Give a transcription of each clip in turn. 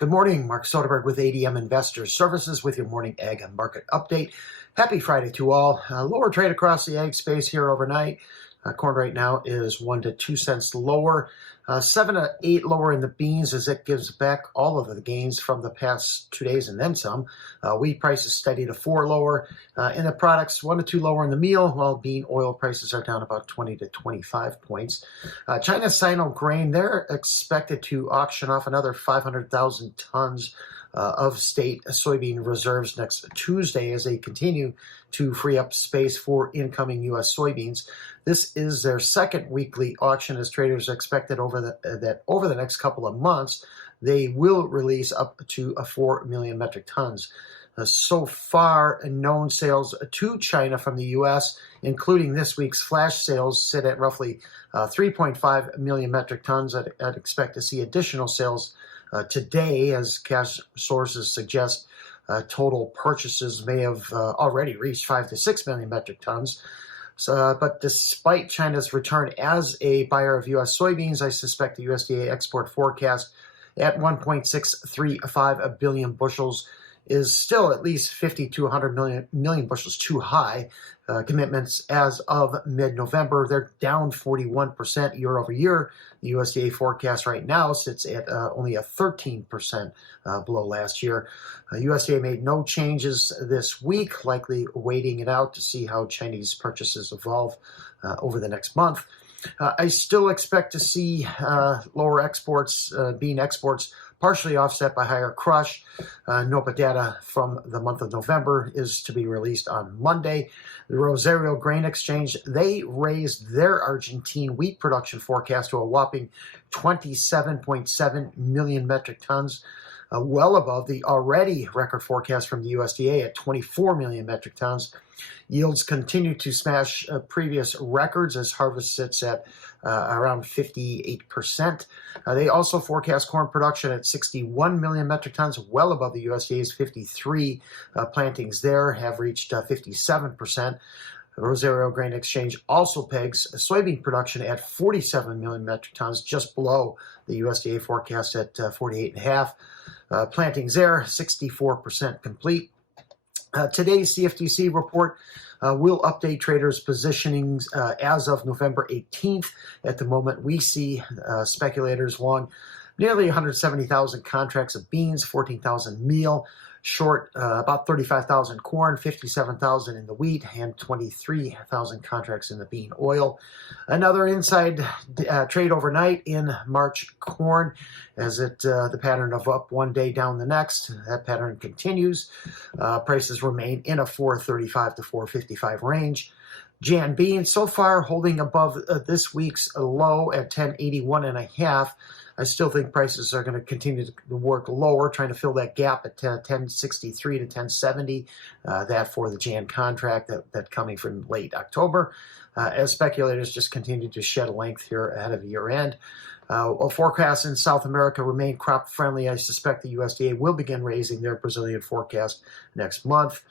Good morning, Mark Soderberg with ADM Investor Services with your morning ag and market update. Happy Friday to all. Lower trade across the ag space here overnight. Corn right now is 1 to 2 cents lower, 7 to 8 lower in the beans as it gives back all of the gains from the past 2 days and then some. Wheat prices steady to 4 lower. In the products, 1 to 2 lower in the meal, while bean oil prices are down about 20 to 25 points. China's Sinograin, they're expected to auction off another 500,000 tons of state soybean reserves next Tuesday as they continue to free up space for incoming U.S. soybeans. This is their second weekly auction, as traders expected over the next couple of months, they will release up to 4 million metric tons. So far, known sales to China from the U.S., including this week's flash sales, sit at roughly 3.5 million metric tons. I'd expect to see additional sales today, as cash sources suggest total purchases may have already reached 5 to 6 million metric tons. But despite China's return as a buyer of U.S. soybeans, I suspect the USDA export forecast at 1.635 billion bushels is still at least 50 to 100 million bushels too high. Commitments as of mid-November, they're down 41% year over year. The USDA forecast right now sits at only a 13% below last year. USDA made no changes this week, likely waiting it out to see how Chinese purchases evolve over the next month. I still expect to see lower exports, bean exports, partially offset by higher crush. NOPA data from the month of November is to be released on Monday. The Rosario Grain Exchange, they raised their Argentine wheat production forecast to a whopping 27.7 million metric tons, well above the already record forecast from the USDA at 24 million metric tons. Yields continue to smash previous records as harvest sits at around 58%. They also forecast corn production at 61 million metric tons, well above the USDA's 53. Plantings there have reached 57%. The Rosario Grain Exchange also pegs soybean production at 47 million metric tons, just below the USDA forecast at 48.5. Plantings there, 64% complete. Today's CFTC report will update traders' positionings as of November 18th. At the moment, we see speculators long nearly 170,000 contracts of beans, 14,000 meal, short about 35,000 corn, 57,000 in the wheat, and 23,000 contracts in the bean oil. Another inside trade overnight in March corn, as the pattern of up one day, down the next. That pattern continues. Prices remain in a 435 to 455 range. Jan bean so far holding above this week's low at 1081.5. I still think prices are going to continue to work lower, trying to fill that gap at 1063 to 1070, that for the Jan contract that coming from late October, as speculators just continue to shed a length here ahead of year end. Forecasts in South America remain crop friendly. I suspect the USDA will begin raising their Brazilian forecast next month.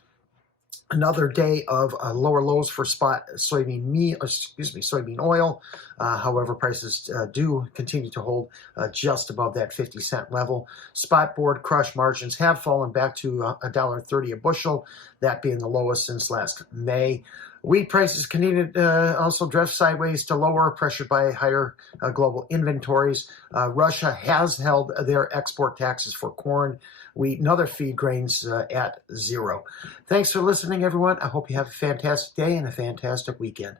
Another day of lower lows for spot soybean oil. However, prices do continue to hold just above that 50-cent level. Spot board crush margins have fallen back to $1.30 a bushel, that being the lowest since last May. Wheat prices continue to also drift sideways to lower, pressured by higher global inventories. Russia has held their export taxes for corn, wheat, and other feed grains at 0. Thanks for listening, everyone. I hope you have a fantastic day and a fantastic weekend.